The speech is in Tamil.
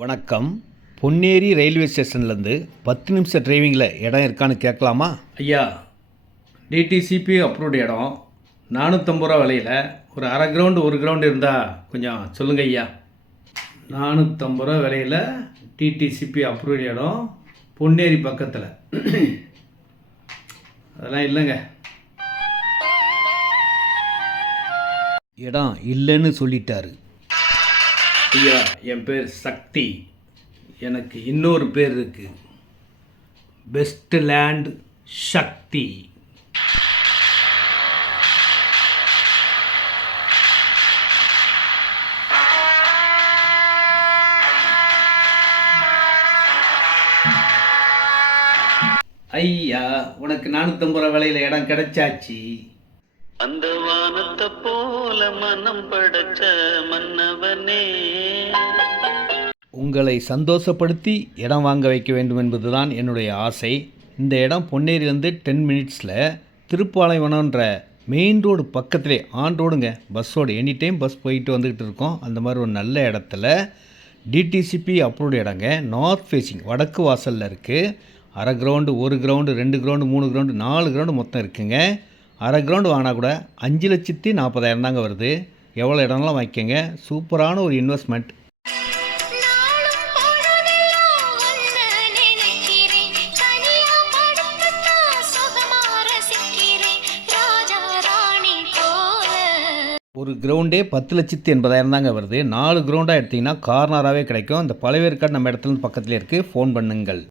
வணக்கம். பொன்னேரி ரயில்வே ஸ்டேஷன்லேருந்து 10 நிமிஷம் டிரைவிங்கில் இடம் இருக்கான்னு கேட்கலாமா? ஐயா, டிடிசிபி அப்ரூவ்டு இடம் 450 ரூபா விலையில் ஒரு அரை கிரவுண்டு ஒரு கிரவுண்டு இருந்தால் கொஞ்சம் சொல்லுங்கள் ஐயா. 450 ரூபா விலையில் டிடிசிபி அப்ரூவ்டு இடம் பொன்னேரி பக்கத்தில். அதெல்லாம் இல்லைங்க. இடம் இல்லைன்னு சொல்லிட்டாரு. ஐயா, என் பேர் சக்தி. எனக்கு இன்னொரு பேர் இருக்குது, பெஸ்ட் லேண்ட் சக்தி. ஐயா, உனக்கு 450 ரூபா விலையில் இடம் கிடைச்சாச்சு. அந்த வானத்தை போல மனம் படைச்ச மன்னவனே, உங்களை சந்தோஷப்படுத்தி இடம் வாங்க வைக்க வேண்டும் என்பதுதான் என்னுடைய ஆசை. இந்த இடம் பொன்னேரியிலேருந்து 10 மினிட்ஸில் திருப்பாலைவனம்ன்ற மெயின் ரோடு பக்கத்திலே, ஆன் ரோடுங்க, பஸ்ஸோடு எனி டைம் பஸ் போயிட்டு வந்துக்கிட்டு இருக்கோம். அந்த மாதிரி ஒரு நல்ல இடத்துல டிடிசிபி அப்ரூவ்டு இடங்க. நார்த் ஃபேஸிங் வடக்கு வாசலில் இருக்குது. அரை கிரவுண்டு ஒரு கிரவுண்டு 2 கிரவுண்டு 3 கிரவுண்டு 4 கிரவுண்டு மொத்தம் இருக்குங்க. அரை கிரவுண்டு வாங்கினா கூட 5,40,000 தாங்க வருது. எவ்வளோ இடம்லாம் வாங்கிக்கங்க. சூப்பரான ஒரு இன்வெஸ்ட்மெண்ட். ஒரு கிரவுண்டே 10,80,000 தாங்க வருது. 4 கிரவுண்டாக எடுத்திங்கன்னா கார்னராகவே கிடைக்கும். இந்த பழவேற்காடு நம்ம இடத்துல பக்கத்துலேயே இருக்குது. ஃபோன் பண்ணுங்கள்.